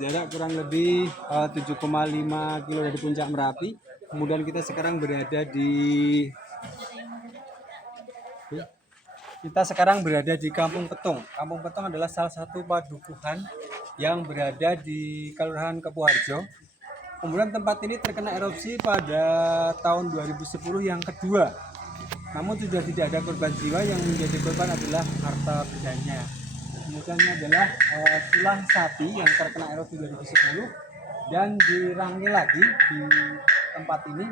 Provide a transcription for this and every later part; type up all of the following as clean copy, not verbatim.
jarak kurang lebih 7,5 kilo dari puncak Merapi. Kemudian kita sekarang berada di Kampung Petung. Kampung Petung adalah salah satu padukuhan yang berada di Kelurahan Kepuharjo. Kemudian tempat ini terkena erupsi pada tahun 2010 yang kedua. Namun sudah tidak ada korban jiwa, yang menjadi korban adalah harta bendanya. Kemudian ini adalah tulang sapi yang terkena erupsi 2010 dan dirangi lagi di tempat ini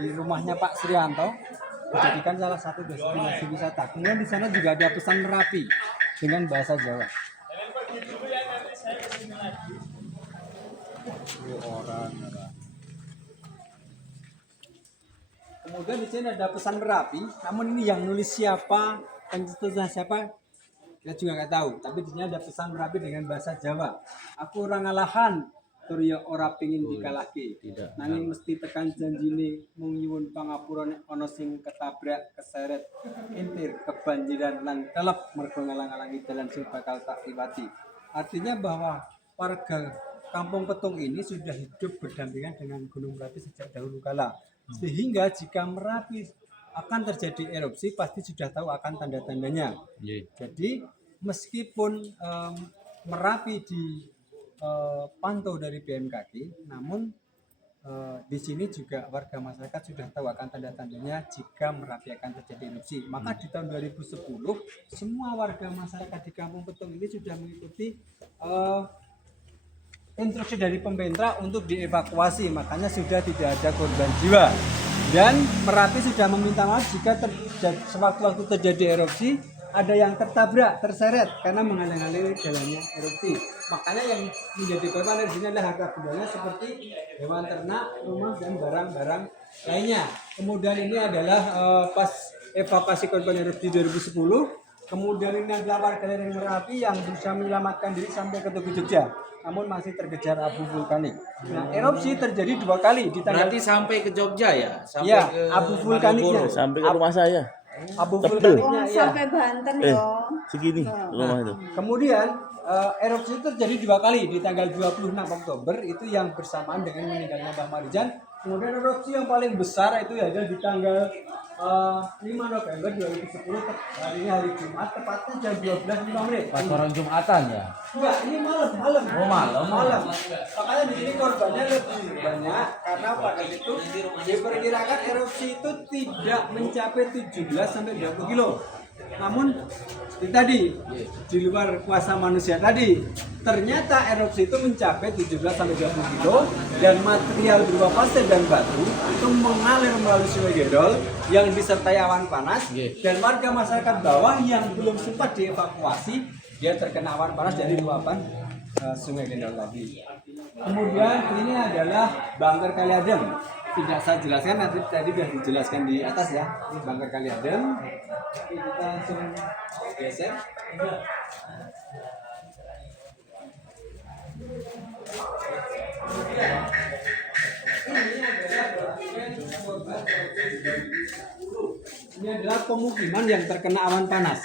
di rumahnya Pak Srianto, dijadikan salah satu destinasi wisata. Kemudian di sana juga ada pesan Merapi dengan bahasa Jawa. Kemudian di sini ada pesan Merapi, namun ini yang nulis siapa, pencetusnya siapa, kita juga nggak tahu. Tapi di sini ada pesan Merapi dengan bahasa Jawa. Aku orang alahan, Turya ora pingin dikalahke. Nanging mesti tekan janjine mung nyuwun pangapura nek ana sing ketabrak, keseret, intir, kebanjiran lan telep mergo ngalang-alangi dalan sing bakal tak liwati. Artinya bahwa warga Kampung Petung ini sudah hidup berdampingan dengan Gunung Merapi sejak dahulu kala. Sehingga jika Merapi akan terjadi erupsi pasti sudah tahu akan tanda-tandanya. Jadi meskipun Merapi dipantau dari BMKG, namun di sini juga warga masyarakat sudah tahu akan tanda-tandanya jika Merapi akan terjadi erupsi. Maka di tahun 2010 semua warga masyarakat di Kampung Petung ini sudah mengikuti instruksi dari pemerintah untuk dievakuasi, makanya sudah tidak ada korban jiwa. Dan Merapi sudah meminta maaf jika sewaktu-waktu terjadi erupsi ada yang tertabrak, terseret karena menghalang-halangi jalannya erupsi. Makanya yang menjadi korban di sini adalah harta bendanya seperti hewan ternak, rumah dan barang-barang lainnya. Kemudian ini adalah pas evakuasi korban erupsi 2010. Kemudian ini adalah warga lereng Merapi yang berusaha menyelamatkan diri sampai ke Tugu Jogja, namun masih terkejar abu vulkanik. Nah, erupsi terjadi 2 kali di tanggal. Berarti sampai ke Jogja ya? Sampai ya, ke abu vulkaniknya. Sampai ke rumah saya. Abu vulkaniknya ya. Sampai Banten ya. Segini rumah itu. Kemudian erupsi itu terjadi 2 kali di tanggal 26 Oktober itu yang bersamaan dengan meninggalnya Mbah Marijan. Kemudian erupsi yang paling besar itu ada di tanggal 5 November 2010, hari ini hari Jumat, tepatnya jam 12.05. pas orang Jumatan ya? Enggak, ini malam. Oh, malam. Makanya di sini korbannya lebih banyak karena pada itu diperkirakan erupsi itu tidak mencapai 17 sampai 20 kilo. Namun itu tadi di luar kuasa manusia tadi, ternyata erupsi itu mencapai 17 sampai 20 kilo dan material berupa pasir dan batu itu mengalir melalui Sungai Gendol yang disertai awan panas dan warga masyarakat bawah yang belum sempat dievakuasi, dia terkena awan panas dari luapan Sungai Gendol tadi. Kemudian ini adalah Bangker Kali Adem. Tidak saya jelaskan, nanti tadi sudah dijelaskan di atas ya. Ini Bangker Kali Adem. Kita langsung geser. Ini adalah pemukiman yang terkena awan panas.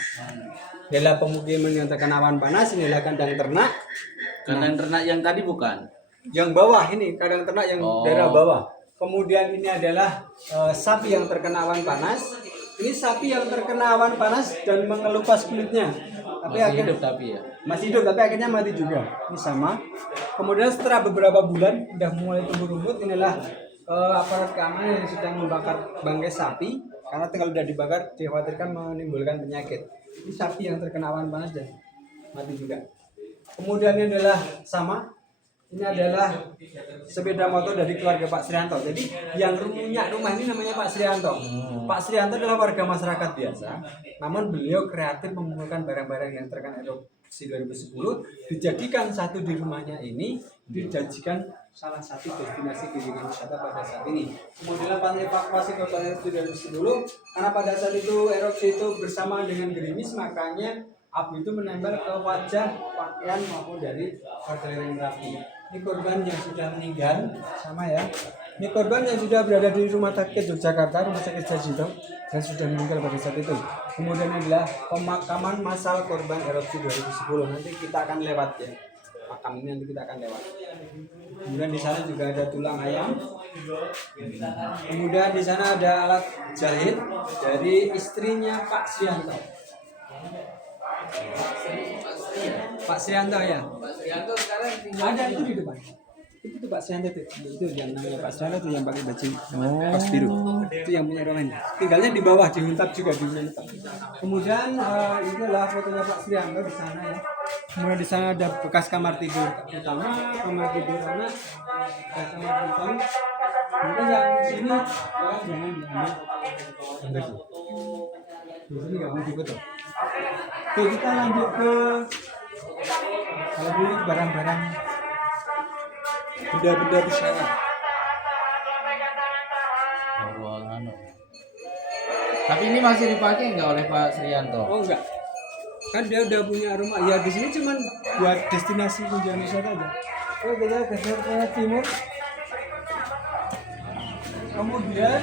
Inilah pemukiman yang terkena awan panas. Inilah kandang ternak. Kandang ternak yang tadi bukan? Yang bawah ini kandang ternak yang daerah bawah. Kemudian ini adalah sapi yang terkena awan panas. Ini sapi yang terkena awan panas dan mengelupas kulitnya. Tapi masih hidup tapi ya? Masih hidup tapi akhirnya mati juga. Ini sama. Kemudian setelah beberapa bulan sudah mulai tumbuh rumput, inilah aparat keamanan yang sedang membakar bangkai sapi karena kalau sudah dibakar dikhawatirkan menimbulkan penyakit. Ini sapi yang terkena awan panas dan mati juga. Kemudian ini adalah sama. Ini adalah sepeda motor dari keluarga Pak Srianto. Jadi yang punya rumah ini namanya Pak Srianto. Pak Srianto adalah warga masyarakat biasa, namun beliau kreatif mengumpulkan barang-barang yang terkena erupsi 2010, dijadikan satu di rumahnya ini, dijadikan salah satu destinasi kunjungan wisata pada saat ini. Kemudian pas evakuasi korban erupsi 2010, karena pada saat itu erupsi itu bersamaan dengan gerimis, makanya abu itu menempel ke wajah, pakaian maupun dari warga lereng Merapi. Ini korban yang sudah meninggal, sama ya. Ini korban yang sudah berada di Rumah Sakit Yogyakarta, Rumah Sakit Jajito, dan sudah meninggal pada saat itu. Kemudian adalah pemakaman massal korban erupsi 2010. Nanti kita akan lewat ya. makam ini nanti kita akan lewat. Kemudian di sana juga ada tulang ayam. Kemudian di sana ada alat jahit dari istrinya Pak Srianto. Pak Srianto ya. Pak Srianto sekarang tinggal Ada itu di depan. Itu Pak Srianto itu yang namanya Pak Srianto itu yang pakai baju kaos biru. Itu yang punya rumahnya. Tinggalnya di bawah di Huntap juga di Huntap. Kemudian itu adalah fotonya Pak Srianto di sana ya. Kemudian di sana ada bekas kamar tidur utama, kamar tidur anak, bekas kamar tidur. Kemudian yang di sini jangan diambil. Di sini nggak mau difoto. Oke, kita lanjut ke kalau dulu barang-barang benda-benda pesawat. ruangan. Tapi ini masih dipakai nggak oleh Pak Srianto? Oh enggak, kan dia udah punya rumah. Ya di sini cuman buat destinasi kunjungan wisata aja. Oke, kita geser ke timur. Kemudian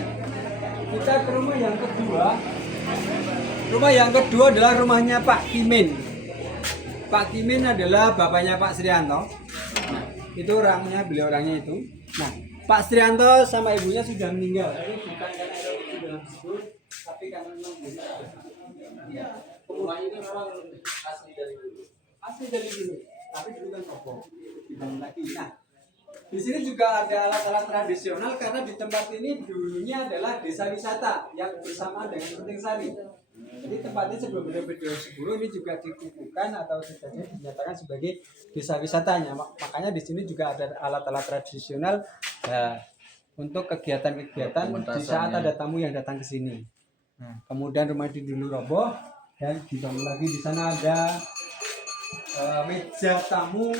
kita ke rumah yang kedua. Rumah yang kedua adalah rumahnya Pak Kimin. Pak Kimin adalah bapaknya Pak Srianto. Itu orangnya, beliau orangnya itu. Nah, Pak Srianto sama ibunya sudah meninggal. Ini bukan karena erupsi dalam kubur, tapi karena memang ya. Rumah ini memang asli dari dulu. Asli dari dulu, tapi dulu kan kokoh. Dibangun lagi. Nah, di sini juga ada alat-alat tradisional karena di tempat ini dulunya adalah desa wisata yang bersamaan dengan Penting Sari. Jadi tempatnya sebelum beliau sebelum ini juga dikukuhkan atau setidaknya dinyatakan sebagai desa wisatanya. Makanya di sini juga ada alat-alat tradisional untuk kegiatan-kegiatan di saat ada tamu yang datang ke sini. Nah, kemudian rumah ini dulu roboh dan dibangun lagi. Di sana ada meja tamu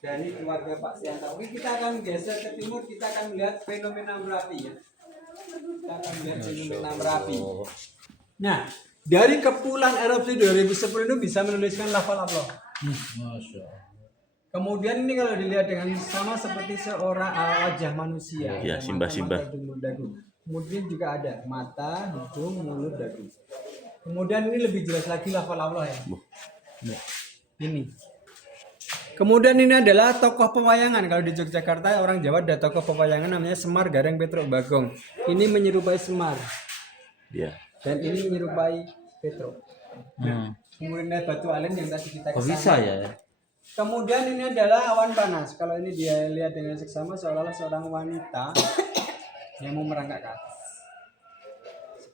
dari keluarga Pak Srianto. Ini kita akan geser ke timur, kita akan melihat fenomena Merapi ya. Kita akan melihat fenomena Merapi. Nah, dari kepulan erupsi 2010 itu bisa menuliskan lava-lava. Masya Allah. Kemudian ini kalau dilihat dengan sama seperti seorang wajah manusia. Ya, Ada simbah-simbah. mata, hidung, dagu. Kemudian juga ada mata, hidung, mulut, dagu. Kemudian ini lebih jelas lagi lava-lava ya. Ini. Kemudian ini adalah tokoh pewayangan. Kalau di Yogyakarta orang Jawa ada tokoh pewayangan namanya Semar Gareng Petruk Bagong. Ini menyerupai Semar Ya. dan ini menyerupai Petruk. Kemudian ada batu alen yang tadi kita Kok kesana. bisa ya? Kemudian ini adalah awan panas. Kalau ini dia lihat dengan seksama seolah-olah seorang wanita yang mau merangkak ke atas.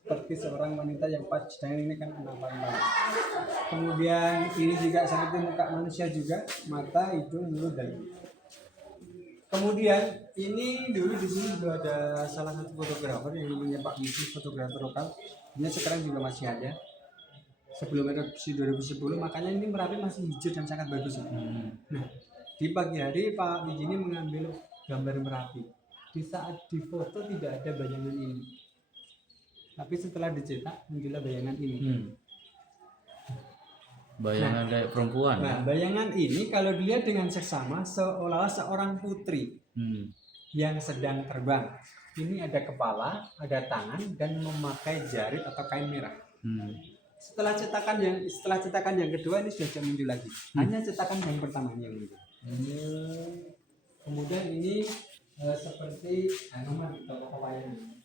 Seperti seorang wanita yang pas sedang ini kan awan panas. Kemudian ini juga seperti muka manusia juga, mata, hidung, mulut dan kemudian ini dulu di sini juga ada salah satu fotografer yang namanya Pak Misi, fotografer lokal. Ini sekarang juga masih ada. Sebelum erupsi 2010, makanya ini Merapi masih hijau dan sangat bagus. Nah, di pagi hari Pak Misi ini mengambil gambar Merapi. Di saat difoto tidak ada bayangan ini, tapi setelah dicetak muncullah bayangan ini. Bayangan kayak perempuan. Nah, bayangan ini kalau dilihat dengan seksama seolah-olah seorang putri yang sedang terbang. Ini ada kepala, ada tangan, dan memakai jarit atau kain merah. Setelah cetakan yang kedua ini sudah muncul lagi. Hanya cetakan yang pertama yang muncul. Kemudian ini seperti nomor toko wayang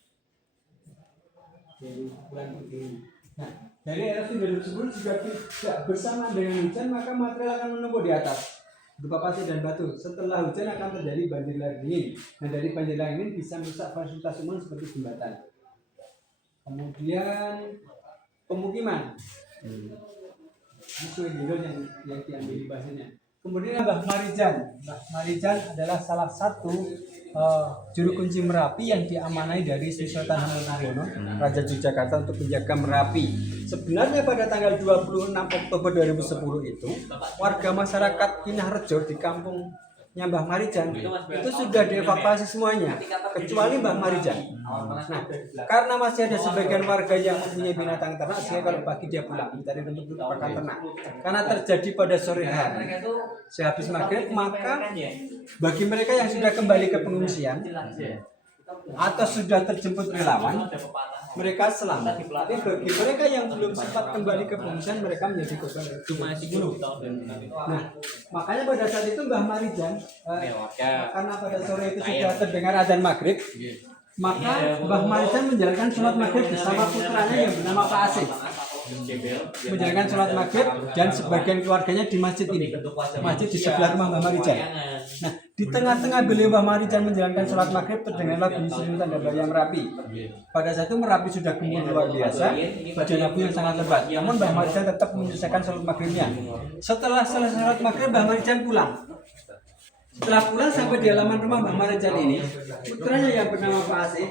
dari bulan ini. Nah, dari erupsi 2010 juga tidak bersamaan dengan hujan, maka material akan menumpuk di atas berupa pasir dan batu. Setelah hujan akan terjadi banjir lahar dingin. Nah, dari banjir lahar dingin bisa merusak fasilitas umum seperti jembatan. Kemudian pemukiman. Ini Sungai Gindol yang diambil di pasirnya. Kemudian Mbah Marijan. Mbah Marijan adalah salah satu juru kunci Merapi yang diamanai dari Sri Sultan Hamengkubuwono, Raja Yogyakarta, untuk menjaga Merapi. Sebenarnya pada tanggal 26 Oktober 2010 itu, warga masyarakat Kinahrejo di kampungnya Mbah Marijan itu sudah dievakuasi semuanya, kecuali Mbah Marijan. Nah, karena masih ada sebagian warga yang mempunyai binatang ternak, sehingga kalau pagi dia pulang mencari rumput pakan ternak. Karena terjadi pada sore hari, sehabis maghrib, maka bagi mereka yang sudah kembali ke pengungsian atau sudah terjemput relawan, mereka selamat. Tapi bagi mereka yang belum sempat kembali ke pengungsian, mereka menjadi korban masih bunuh. Nah, makanya pada saat itu Mbah Marijan, karena pada sore itu sudah terdengar adzan maghrib, maka Mbah Marijan menjalankan sholat maghrib bersama putranya yang bernama Pak Asih. Menjalankan sholat maghrib dan sebagian keluarganya di masjid ini, masjid di sebelah rumah Mbah Marijan. Nah, di tengah-tengah beliau Mbah Marijan menjalankan sholat maghrib terdengarlah bunyi serutan tanda yang Merapi. Pada saat itu Merapi sudah gembur luar biasa, hujan abu yang sangat lebat. Namun Mbah Marijan tetap menyelesaikan sholat maghribnya. Setelah selesai sholat maghrib, Mbah Marijan pulang. Setelah pulang sampai di halaman rumah Mbah Marijan ini, putranya yang bernama Pak Asih